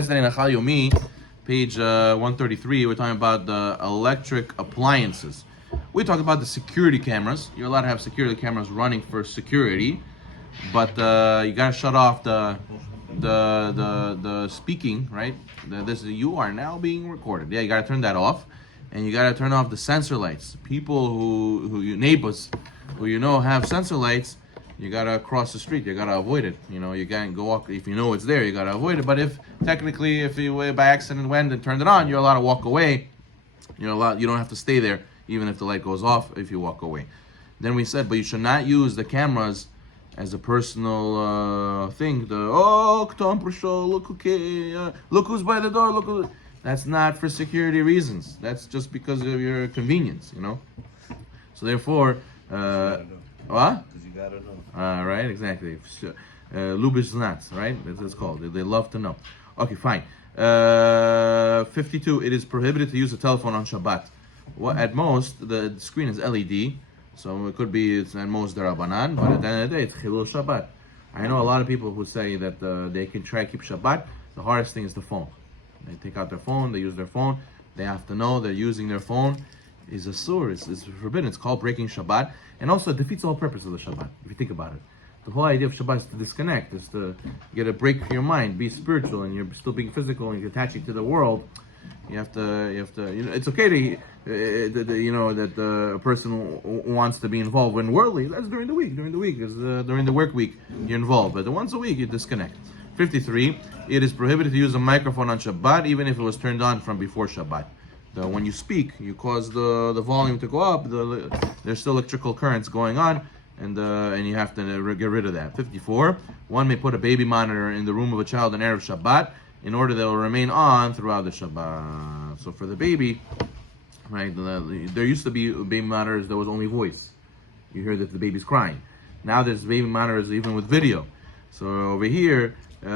Yesterday in Yomi, page 133, we're talking about the electric appliances. We talked about the security cameras. You're allowed to have security cameras running for security, but you gotta shut off the speaking, right? You are now being recorded. Yeah, you gotta turn that off, and you gotta turn off the sensor lights. People who your neighbors who have sensor lights, you gotta cross the street. You gotta avoid it. You can't go walk if you know it's there. You gotta avoid it. But if you by accident went and turned it on, you're allowed to walk away. You don't have to stay there even if the light goes off. If you walk away, then we said, but you should not use the cameras as a personal thing. Look who's by the door. That's not for security reasons. That's just because of your convenience. So therefore, what? Because you gotta know. Right, exactly. Lubishnats, right? That's what it's called. They love to know. Okay, fine. 52. It is prohibited to use a telephone on Shabbat. At most, the screen is LED, so it could be at most derabanan, but at the end of the day, it's chilul Shabbat. I know a lot of people who say that they can try to keep Shabbat. The hardest thing is the phone. They take out their phone, they use their phone. They have to know they're using their phone. Is a sur, it's forbidden. It's called breaking Shabbat, and also it defeats the whole purpose of the Shabbat. If you think about it, the whole idea of Shabbat is to disconnect, is to get a break for your mind, be spiritual, and you're still being physical, and you're attaching to the world. You have to. It's okay that a person wants to be involved when worldly. That's during the week. During the work week, you're involved, but once a week you disconnect. 53. It is prohibited to use a microphone on Shabbat, even if it was turned on from before Shabbat. When you speak, you cause the volume to go up. There's still electrical currents going on, and you have to get rid of that. 54. One may put a baby monitor in the room of a child on Erev Shabbat in order that it will remain on throughout the Shabbat. So for the baby, right? There used to be baby monitors that was only voice. You hear that the baby's crying. Now there's baby monitors even with video. So over here, the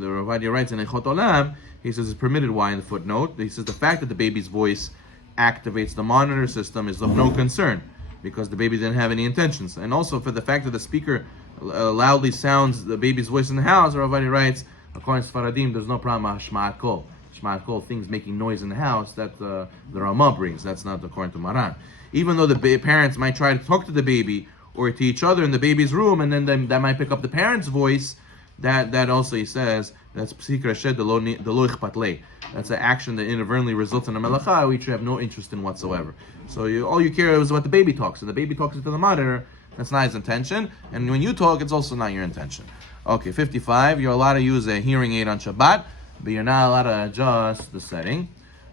Ravadia writes in Echot Olam. He says it's permitted. Why? In the footnote, he says the fact that the baby's voice activates the monitor system is of no concern because the baby didn't have any intentions. And also for the fact that the speaker loudly sounds the baby's voice in the house, Ravadi writes, according to Sfaradim, there's no problem with Shma'at Kol. Shma'at Kol, things making noise in the house, that the Ramah brings. That's not according to Maran. Even though the parents might try to talk to the baby or to each other in the baby's room, and then that might pick up the parent's voice, that also he says, that's psik rashed de lo ichpat le. That's an action that inadvertently results in a melacha which you have no interest in whatsoever. So all you care is what the baby talks. And the baby talks into the monitor, that's not his intention. And when you talk, it's also not your intention. Okay, 55. You're allowed to use a hearing aid on Shabbat, but you're not allowed to adjust the setting.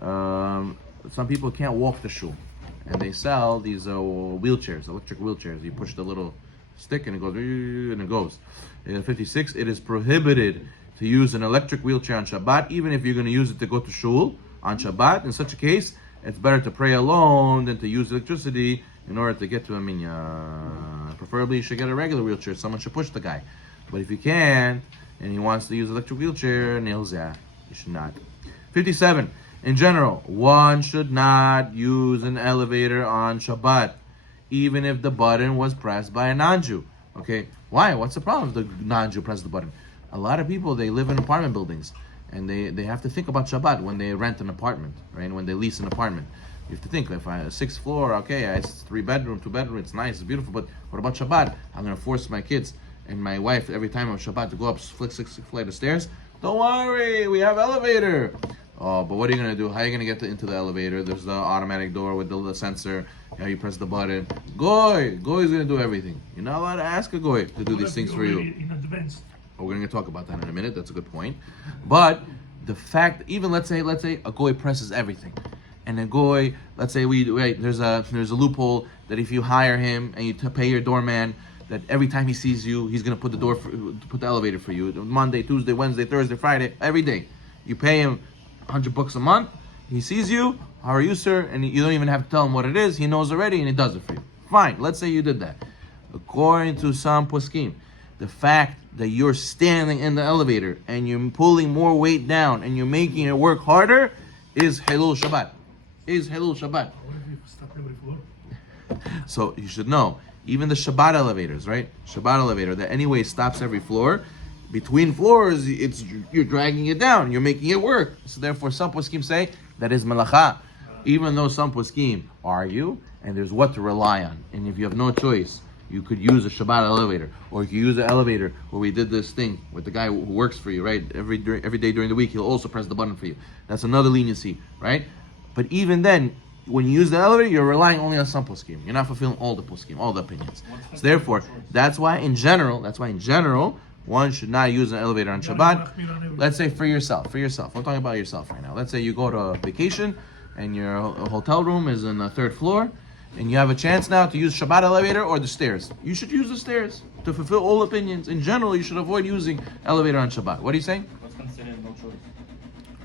Some people can't walk the shul, and they sell these wheelchairs, electric wheelchairs. You push the little stick and it goes, and it goes. 56. It is prohibited to use an electric wheelchair on Shabbat, even if you're going to use it to go to shul on Shabbat. In such a case, it's better to pray alone than to use electricity in order to get to a minyan. Preferably, you should get a regular wheelchair. Someone should push the guy. But if you can't, and he wants to use electric wheelchair, you should not. 57. In general, one should not use an elevator on Shabbat, even if the button was pressed by a non-Jew. Okay, why? What's the problem if the non-Jew pressed the button? A lot of people, they live in apartment buildings, and they have to think about Shabbat when they rent an apartment, right? When they lease an apartment. You have to think, if I have a 6th floor, okay, it's 3 bedroom, 2 bedroom, it's nice, it's beautiful, but what about Shabbat? I'm going to force my kids and my wife every time on Shabbat to go up 6 flight of stairs? Don't worry, we have elevator. Oh, but what are you going to do? How are you going to get into the elevator? There's the automatic door with the sensor. You press the button. Goy's going to do everything. You're not allowed to ask a goy to do these things for you. In advance. We're going to talk about that in a minute. That's a good point. But the fact, even let's say a goy presses everything, and a goy, let's say there's a loophole that if you hire him and you pay your doorman, that every time he sees you, he's going to put the elevator for you. Monday, Tuesday, Wednesday, Thursday, Friday, every day. You pay him $100 a month. He sees you. How are you, sir? And you don't even have to tell him what it is. He knows already, and he does it for you. Fine. Let's say you did that. According to some poskim, the fact that you're standing in the elevator and you're pulling more weight down and you're making it work harder is Hilul Shabbat. What if you stop every floor? So you should know, even the Shabbat elevators, right? Shabbat elevator that anyway stops every floor, between floors, you're dragging it down, you're making it work. So therefore, some poskim say that is melacha. Even though some poskim argue, and there's what to rely on. And if you have no choice, you could use a Shabbat elevator, or you could use the elevator where we did this thing with the guy who works for you, right? Every day during the week, he'll also press the button for you. That's another leniency, right? But even then, when you use the elevator, you're relying only on some poskim. You're not fulfilling all the poskim, all the opinions. So therefore, that's why in general, one should not use an elevator on Shabbat. Let's say for yourself. I'm talking about yourself right now. Let's say you go to a vacation, and your hotel room is on the third floor, and you have a chance now to use Shabbat elevator or the stairs. You should use the stairs to fulfill all opinions. In general, you should avoid using elevator on Shabbat. What are you saying? What's considered no choice?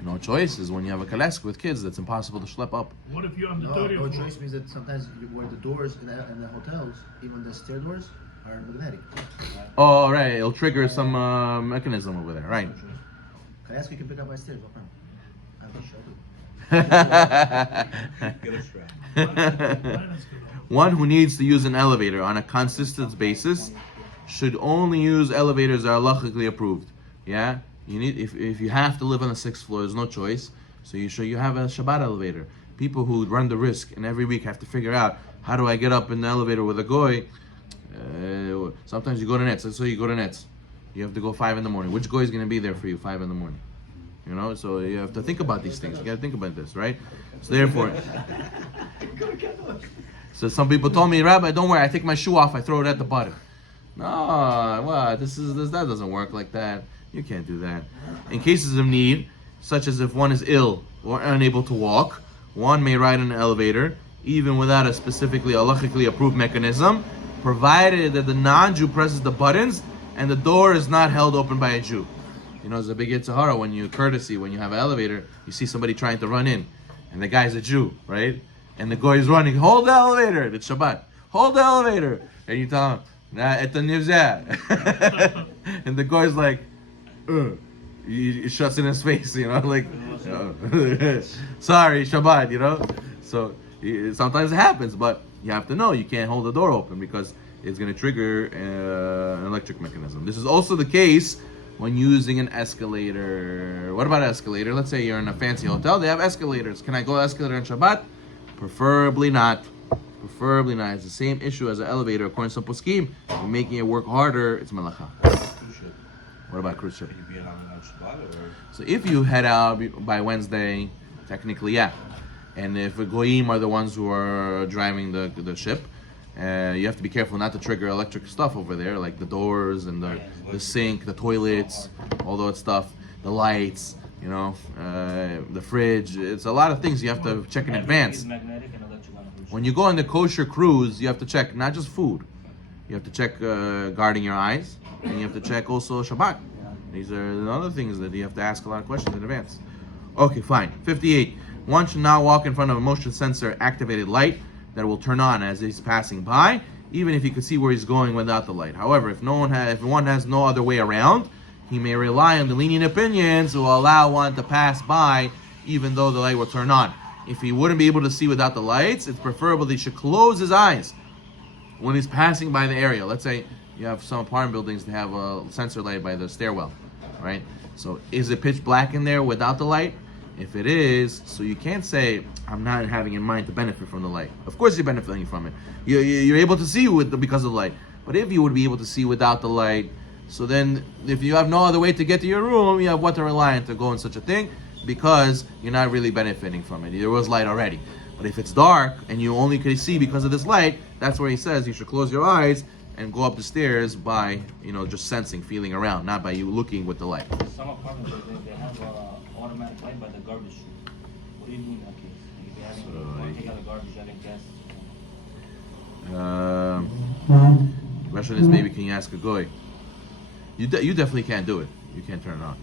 No choice is when you have a kalesk with kids that's impossible to schlep up. What if you're on the No, 30th no floor? choice means that sometimes where the doors in the hotels, even the stair doors, are magnetic. Oh, right. It'll trigger some mechanism over there, right? Can I ask you can pick up my stairs? What problem? I will show you. Get a strap. One who needs to use an elevator on a consistent basis should only use elevators that are halachically approved. Yeah, you need if you have to live on the 6th floor, there's no choice. So you have a Shabbat elevator. People who run the risk and every week have to figure out how do I get up in the elevator with a goy. Sometimes you go to Nets. Let's say you go to Nets. You have to go 5 a.m. Which goy is going to be there for you 5 a.m? You know, so you have to think about these things. You got to think about this, right? So therefore, so some people told me, Rabbi, don't worry, I take my shoe off, I throw it at the bottom. No, well, that doesn't work like that. You can't do that. In cases of need, such as if one is ill or unable to walk, one may ride in an elevator, even without a specifically halachically approved mechanism, provided that the non-Jew presses the buttons and the door is not held open by a Jew. You know, it's a big Yitzhahara when you have an elevator, you see somebody trying to run in, and the guy's a Jew, right? And the guy is running, hold the elevator, it's Shabbat, hold the elevator. And you tell him, nah, et nivzeh. And the guy's like, he shuts in his face, you know, like, sorry, Shabbat, you know? So sometimes it happens, but you have to know you can't hold the door open because it's going to trigger an electric mechanism. This is also the case when using an escalator. What about an escalator? Let's say you're in a fancy hotel, they have escalators. Can I go escalator on Shabbat? Preferably not. Preferably not. It's the same issue as an elevator. According to some poskim, you're making it work harder, it's malacha. Cruise ship. What about cruise ship? Can you be on Shabbat or? So if you head out by Wednesday, technically, yeah. And if the goyim are the ones who are driving the ship, you have to be careful not to trigger electric stuff over there, like the doors and the sink, the toilets, all that stuff, the lights, you know, the fridge. It's a lot of things you have to check in advance. Magnetic and electric on a cruise ship. When you go on the kosher cruise, you have to check not just food. You have to check guarding your eyes, and you have to check also Shabbat. These are the other things that you have to ask a lot of questions in advance. Okay, fine. 58. One should not walk in front of a motion sensor activated light that will turn on as he's passing by, even if he could see where he's going without the light. However, if one has no other way around, he may rely on the lenient opinions who will allow one to pass by even though the light will turn on. If he wouldn't be able to see without the lights, it's preferable that he should close his eyes when he's passing by the area. Let's say you have some apartment buildings that have a sensor light by the stairwell, right? So is it pitch black in there without the light? If it is, so you can't say, I'm not having in mind to benefit from the light. Of course you're benefiting from it. You're able to see because of the light. But if you would be able to see without the light, so then if you have no other way to get to your room, you have what to rely on to go in such a thing, because you're not really benefiting from it. There was light already. But if it's dark and you only can see because of this light, that's where he says you should close your eyes and go up the stairs by, just sensing, feeling around, not by you looking with the light. Some apartments they have automatic light by the garbage chute. What do you do in that case? If you're having to take out the garbage, I guess. Question is, maybe can you ask a goy? You definitely can't do it. You can't turn it on.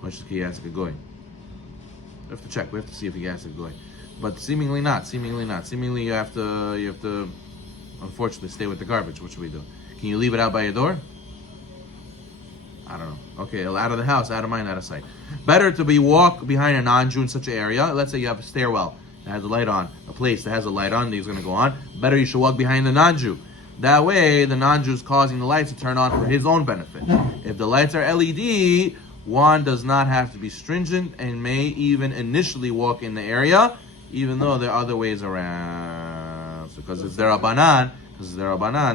Question is, can you ask a goy? We have to check. We have to see if you can ask a goy. But seemingly not. Seemingly you have to unfortunately stay with the garbage. What should we do? Can you leave it out by your door? I don't know. Okay, out of the house, out of mind, out of sight. Better to walk behind a non-Jew in such an area. Let's say you have a stairwell that has a light on, a place that has a light on that he's going to go on. Better you should walk behind the non-Jew. That way, the non-Jew is causing the lights to turn on for his own benefit. If the lights are LED, one does not have to be stringent and may even initially walk in the area, even though there are other ways around. So, because it's derabanan,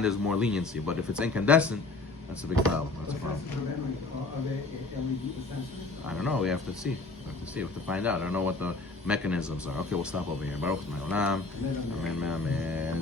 there's more leniency. But if it's incandescent, that's a big problem. That's a problem. I don't know. We have to see. We have to find out. I don't know what the mechanisms are. Okay, we'll stop over here. Baruch Amen. Amen.